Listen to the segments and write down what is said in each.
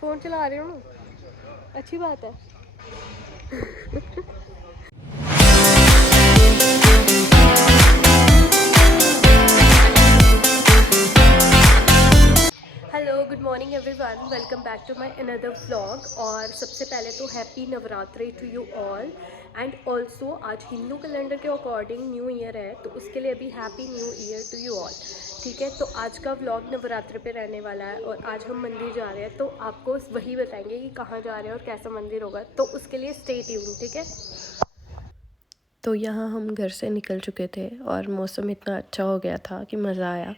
Phone चला रहे हो ना, अच्छी बात है। Hello, good morning everyone, welcome back to my another vlog. और सबसे पहले तो happy Navratri to you all. And also आज हिंदू कैलेंडर के अकॉर्डिंग न्यू ईयर है, तो उसके लिए भी happy new year to you all. ठीक है, तो आज का व्लॉग नवरात्रि पे रहने वाला है और आज हम मंदिर जा रहे हैं, तो आपको वही बताएंगे कि कहाँ जा रहे हैं और कैसा मंदिर होगा, तो उसके लिए स्टे ट्यून। ठीक है, तो यहाँ हम घर से निकल चुके थे और मौसम इतना अच्छा हो गया था कि मज़ा आया।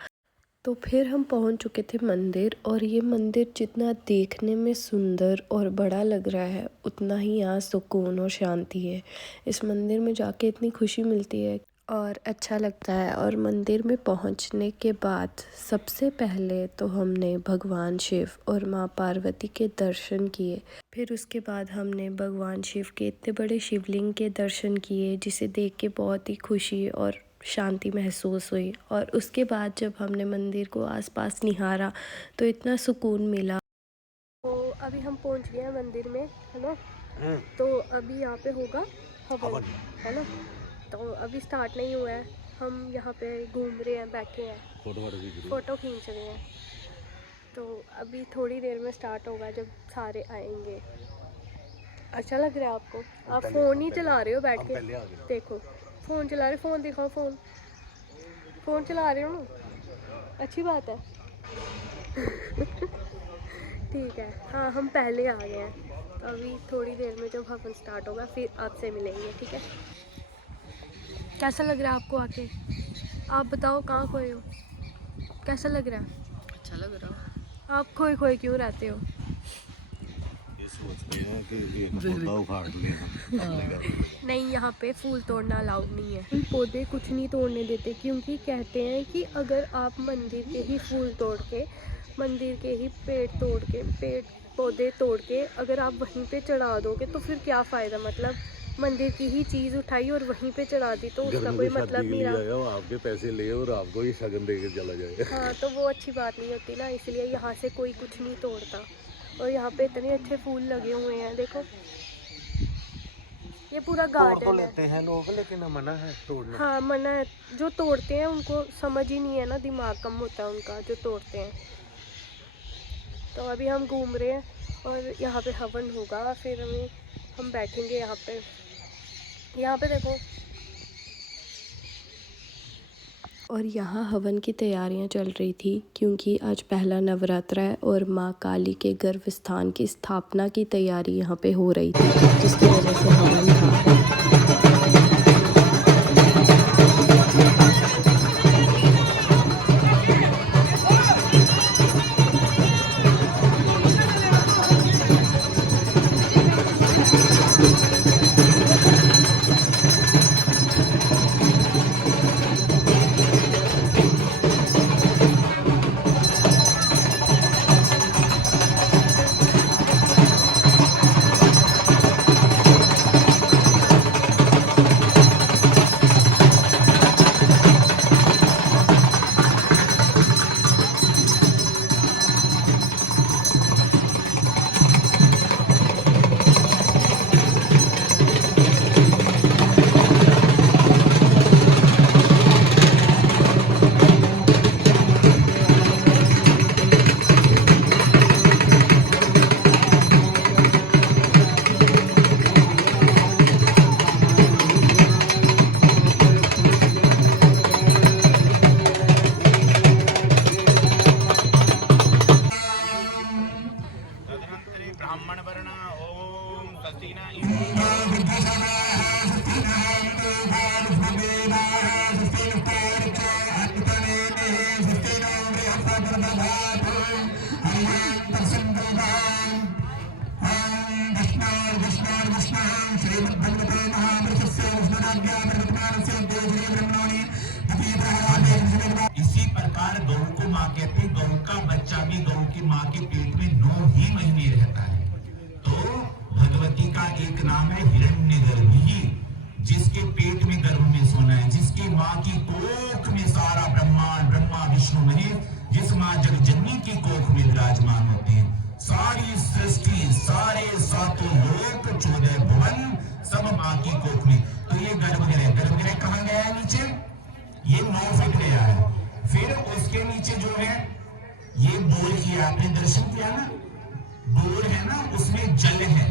तो फिर हम पहुंच चुके थे मंदिर, और ये मंदिर जितना देखने में सुंदर और बड़ा लग रहा है, उतना ही यहाँ सुकून और शांति है। इस मंदिर में जाके इतनी खुशी मिलती है और अच्छा लगता है। और मंदिर में पहुंचने के बाद सबसे पहले तो हमने भगवान शिव और माँ पार्वती के दर्शन किए। फिर उसके बाद हमने भगवान शिव के इतने बड़े शिवलिंग के दर्शन किए, जिसे देख के बहुत ही खुशी और शांति महसूस हुई। और उसके बाद जब हमने मंदिर को आसपास निहारा तो इतना सुकून मिला। तो अभी हम पहुंच गए हैं मंदिर में, है ना। तो अभी यहाँ पे होगा हवन, है ना। तो अभी स्टार्ट नहीं हुआ है, हम यहाँ पे घूम रहे हैं, बैठे हैं, फ़ोटो खींच रहे हैं। तो अभी थोड़ी देर में स्टार्ट होगा जब सारे आएंगे। अच्छा लग रहा है आपको? आप फ़ोन ही चला रहे हो बैठ के, देखो फ़ोन चला रहे, फ़ोन दिखाओ, फ़ोन चला रहे हो ना, अच्छी बात है। ठीक है, हाँ हम पहले आ गए हैं, तो अभी थोड़ी देर में जब हवन स्टार्ट होगा फिर आपसे मिलेंगे। ठीक है, कैसा लग रहा है आपको आके? आप बताओ, कहाँ खोए हो, कैसा लग रहा है? अच्छा लग रहा। आप खोए खोए क्यों रहते हो? ये सोच रहे हैं कि एक पौधा उखाड़ लें हम। नहीं, यहाँ पे फूल तोड़ना अलाउड नहीं है। पौधे कुछ नहीं तोड़ने देते, क्योंकि कहते हैं कि अगर आप मंदिर के ही फूल तोड़ के, मंदिर के ही पेड़ पौधे तोड़ के अगर आप वहीं पे चढ़ा दोगे तो फिर क्या फ़ायदा। मतलब मंदिर की ही चीज़ उठाई और वहीं पे चढ़ा दी, तो उसका कोई मतलब नहीं रहा। वो आपके पैसे ले और आपको ही शगन दे के चला जाए। हाँ, तो वो अच्छी बात नहीं होती ना, इसलिए यहाँ से कोई कुछ नहीं तोड़ता। और यहाँ पे इतने अच्छे फूल लगे हुए हैं, देखो ये पूरा गार्डन तो है। लेते हैं लोग, लेकिन मना है तोड़ना। हाँ, मना है। जो तोड़ते हैं उनको समझ ही नहीं है ना, दिमाग कम होता है उनका जो तोड़ते हैं। तो अभी हम घूम रहे हैं और यहाँ पे हवन होगा, फिर हम बैठेंगे यहाँ पे देखो। और यहाँ हवन की तैयारियाँ चल रही थी, क्योंकि आज पहला नवरात्रा है और माँ काली के गर्भ स्थान की स्थापना की तैयारी यहाँ पे हो रही थी, जिसकी वजह से हवन था। इसी प्रकार गौ को माँ कहते, गौ का बच्चा भी गौ की माँ के पेट में 9 ही महीने रहता है। तो भगवती का एक नाम है हिरण्यगर्भी, जिसके पेट में गर्भ में सोना है, जिसकी माँ की कोख में सारा ब्रह्मांड, ब्रह्मा विष्णु महेश, जिस माँ जगजननी की कोख में विराजमान होते हैं। सारी माँ की कोख में। तो ये गर्भगृह कहाँ गया है नीचे, ये 9 फीट गया है। फिर उसके नीचे जो है ये बोर किया, आपने दर्शन किया ना, बोर है ना, उसमें जल है,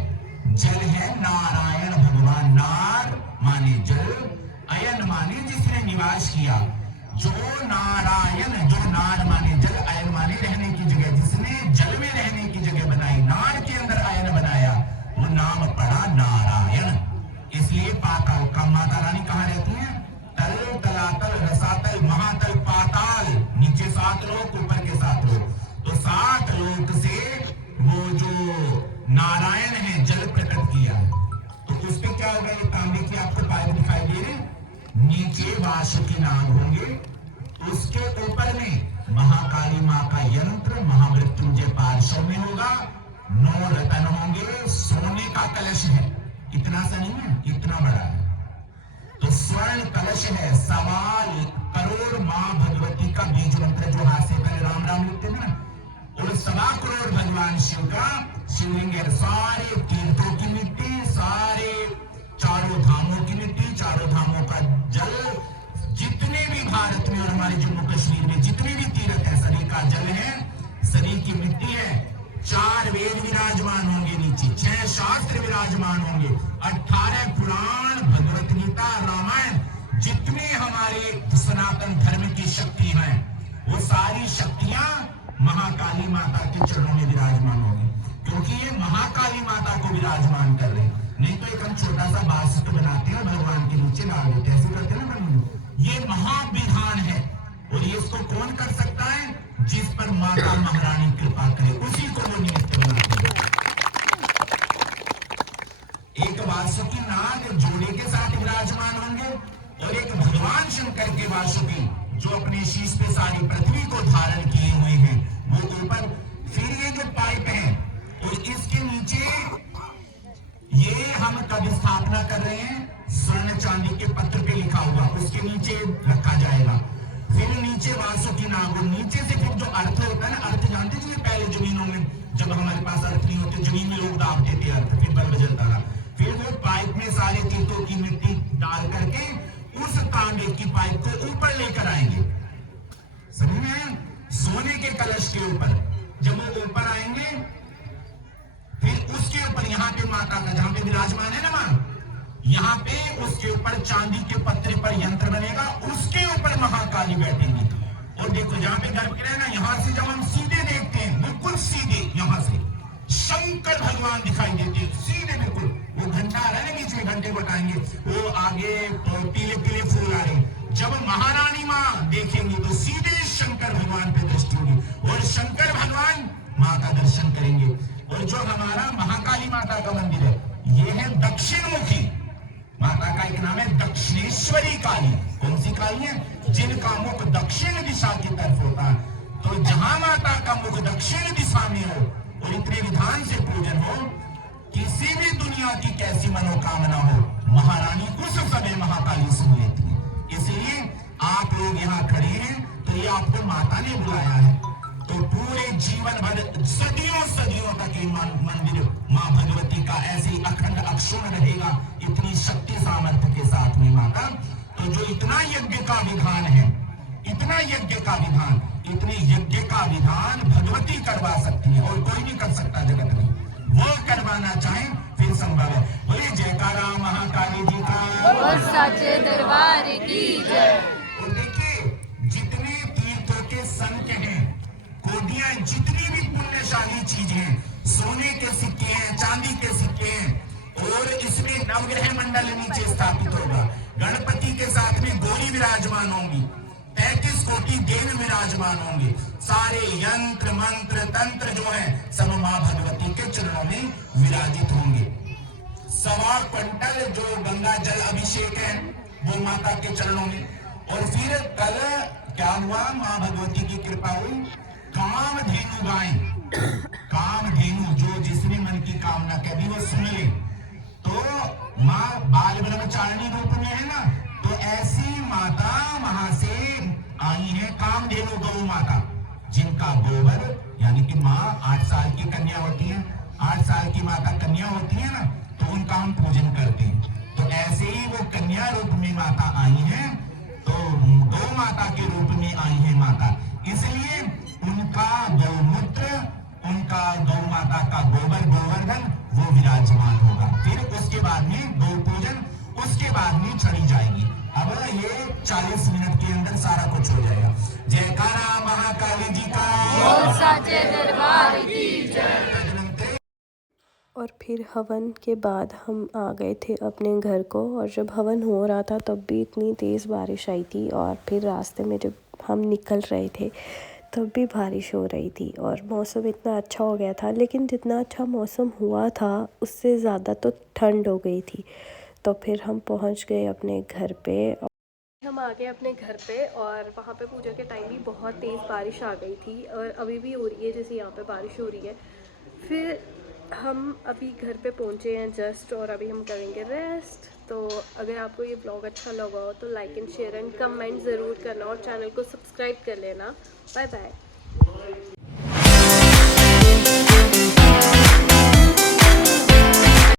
जल है नारायण भगवान। नार माने जल, अयन माने जिसने निवास किया। जो नारायण, जो नार माने जल, अयन माने रहने की जगह, जिसने जल में रहने की जगह बनाई, नार के अंदर अयन बनाया, वो नाम पड़ा नारायण। इसलिए पाताल का माता रानी कहाँ रहती है, तल, तलातल, रसातल, महातल, पाताल, नीचे 7 लोक, ऊपर के 7 लोक। तो 7 लोक से वो जो नारायण है जल प्रकट किया। तो उस पे क्या होगा, ये तांबे की आपको पाइप दिखाई दे रहे, नीचे वासुकी नाग होंगे, उसके ऊपर में महाकाली माँ का यंत्र महामृत्युंजय पार्श्व में होगा, 9 रतन होंगे, सोने का कलश है, इतना सा नहीं है, इतना बड़ा है। तो स्वर्ण कलश है, 1.25 करोड़ माँ भगवती का बीज मंत्र जो हाथ से पहले राम राम लिखते थे ना, और 1.25 करोड़ भगवान शिव का शिवलिंग है। सारे तीर्थों की मिट्टी, सारे चारों धामों की मिट्टी, चारों धामों का जल, जितने भी भारत में और हमारे जम्मू कश्मीर में जितने भी तीर्थ है, सभी का जल है, सभी की मिट्टी है। 4 वेद विराजमान होंगे नीचे, 6 शास्त्र विराजमान होंगे, 18 पुराण, भगवत गीता, रामायण, जितने हमारे सनातन धर्म की शक्ति हैं, वो सारी शक्तियां महाकाली माता के चरणों में विराजमान होंगी, क्योंकि ये महाकाली माता को विराजमान कर रहे हैं। नहीं तो एक हम छोटा सा बासुक बनाते हैं, भगवान के नीचे डाल देते हैं, ऐसे करते हैं ना ब्रह्म। ये महाविधान है, और ये इसको कौन कर सकता है, जिस पर माता महारानी कृपा करे, उसी को वो निमित्त बनाते हैं। एक वासुकी नाग जोड़े के साथ विराजमान होंगे, और एक भगवान शंकर के वासुकी जो अपने शीश पे सारी पृथ्वी को धारण किए हुए हैं, वो ऊपर। फिर ये जो पाइप है, और इसके नीचे ये हम कब स्थापना कर रहे हैं, स्वर्ण चांदी के पत्र पे लिखा हुआ, उसके नीचे रखा जाएगा। फिर नीचे वासुकी नाग, और नीचे से फिर जो अर्थ होता है ना, अर्थ जानते थे पहले जमीनों में, जब हमारे पास अर्थ नहीं होते, जमीन में लोग दाबते थे अर्थ, फिर बल्ब जलता रहा। फिर वो पाइप में सारे तीर्थों की मिट्टी डाल करके उस तांबे की पाइप को ऊपर लेकर आएंगे, समझ में, सोने के कलश के ऊपर। जब वो ऊपर आएंगे, फिर उसके ऊपर यहाँ पे माता का, जहां पे विराजमान है ना मां, यहाँ पे उसके ऊपर चांदी के पत्रे पर यंत्र बनेगा, उसके ऊपर महाकाली बैठेंगी। और देखो जहां पे गर्भगृह है ना, यहां से जब हम सीधे देखते हैं, बिल्कुल सीधे, यहां से शंकर भगवान दिखाई देते हैं, सीधे बिल्कुल। वो घंटा आ रहा है ना बीच में, घंटे बताएंगे, वो आगे पीले पीले फूल आ रहे हैं। जब महारानी माँ देखेंगे तो सीधे शंकर भगवान पे दृष्टि होगी, और शंकर भगवान माँ का दर्शन करेंगे। और जो हमारा महाकाली माता का मंदिर है, ये है दक्षिण मुखी माता का, एक नाम है दक्षिणेश्वरी काली। कौन सी काली है, जिनका मुख दक्षिण दिशा की तरफ होता है। तो जहां माता का मुख दक्षिण दिशा में हो, और इतने विधान से पूजन हो, किसी भी दुनिया की कैसी मनोकामना हो, महारानी उस समय महाकाली सुन लेती है। इसलिए आप लोग यहाँ खड़े हैं, तो ये आपको माता ने बुलाया है। तो पूरे जीवन भर, सदियों सदियों तक ये मंदिर माँ भगवती का ऐसे ही अखंड अक्षुण रहेगा, इतनी शक्ति सामर्थ्य के साथ में माता। तो जो इतना यज्ञ का विधान है, इतना यज्ञ का विधान, इतने यज्ञ का विधान भगवती करवा सकती है, और कोई नहीं कर सकता जगत में। वो करवाना चाहे फिर संभव है। बोले जयकारा महाकाली जी का, और साचे दरबार की जय। और देखिए जितने तीर्थों के संत हैं, कोडियां, जितनी भी पुण्यशाली चीजें हैं, सोने के सिक्के हैं, चांदी के सिक्के हैं, और इसमें नवग्रह मंडल नीचे स्थापित होगा, गणपति के साथ में गौरी विराजमान होंगी, 33 कोटि देव विराजमान होंगे, सारे यंत्र मंत्र तंत्र जो है सब मां भगवती के चरणों में विराजित होंगे। 1.25 क्विंटल जो गंगा जल अभिषेक है, वो माता के चरणों में। और फिर कल क्या हुआ, मां भगवती की कृपा हुई, कामधेनु गाय, कामधेनु जो जिसने मन की कामना कह दी वो सुन ले। तो माँ बाल ब्रह्मचारिणी रूप में है ना, तो ऐसी माता वहां से आई है, कामधेनु गौ माता, जिनका गोबर, यानी कि माँ 8 साल की कन्या होती है, 8 साल की माता कन्या होती है ना, तो उनका हम पूजन करते हैं। तो ऐसे ही वो कन्या रूप में माता आई हैं, तो गौ माता के रूप में आई है माता, इसलिए उनका गौमूत्र, उनका गौ माता का गोबर गोवर्धन वो विराजमान होगा। फिर उसके बाद में गौ पूजन, उसके बाद में चढ़ी जाएगी। अब ये 40 मिनट के अंदर सारा कुछ हो जाएगा। जयकारा महाकाली जी का, बोल साचे दरबार की जय। और फिर हवन के बाद हम आ गए थे अपने घर को। और जब हवन हो रहा था तब भी इतनी तेज़ बारिश आई थी, और फिर रास्ते में जब हम निकल रहे थे तब भी बारिश हो रही थी, और मौसम इतना अच्छा हो गया था। लेकिन जितना अच्छा मौसम हुआ था उससे ज़्यादा तो ठंड हो गई थी। तो फिर हम पहुंच गए अपने घर पे। हम आ गए अपने घर पे, और वहाँ पे पूजा के टाइम भी बहुत तेज़ बारिश आ गई थी, और अभी भी हो रही है, जैसे यहाँ पे बारिश हो रही है। फिर हम अभी घर पे पहुँचे हैं जस्ट, और अभी हम करेंगे रेस्ट। तो अगर आपको ये ब्लॉग अच्छा लगा हो तो like and share and comment ज़रूर करना, और चैनल को सब्सक्राइब कर लेना। Bye bye.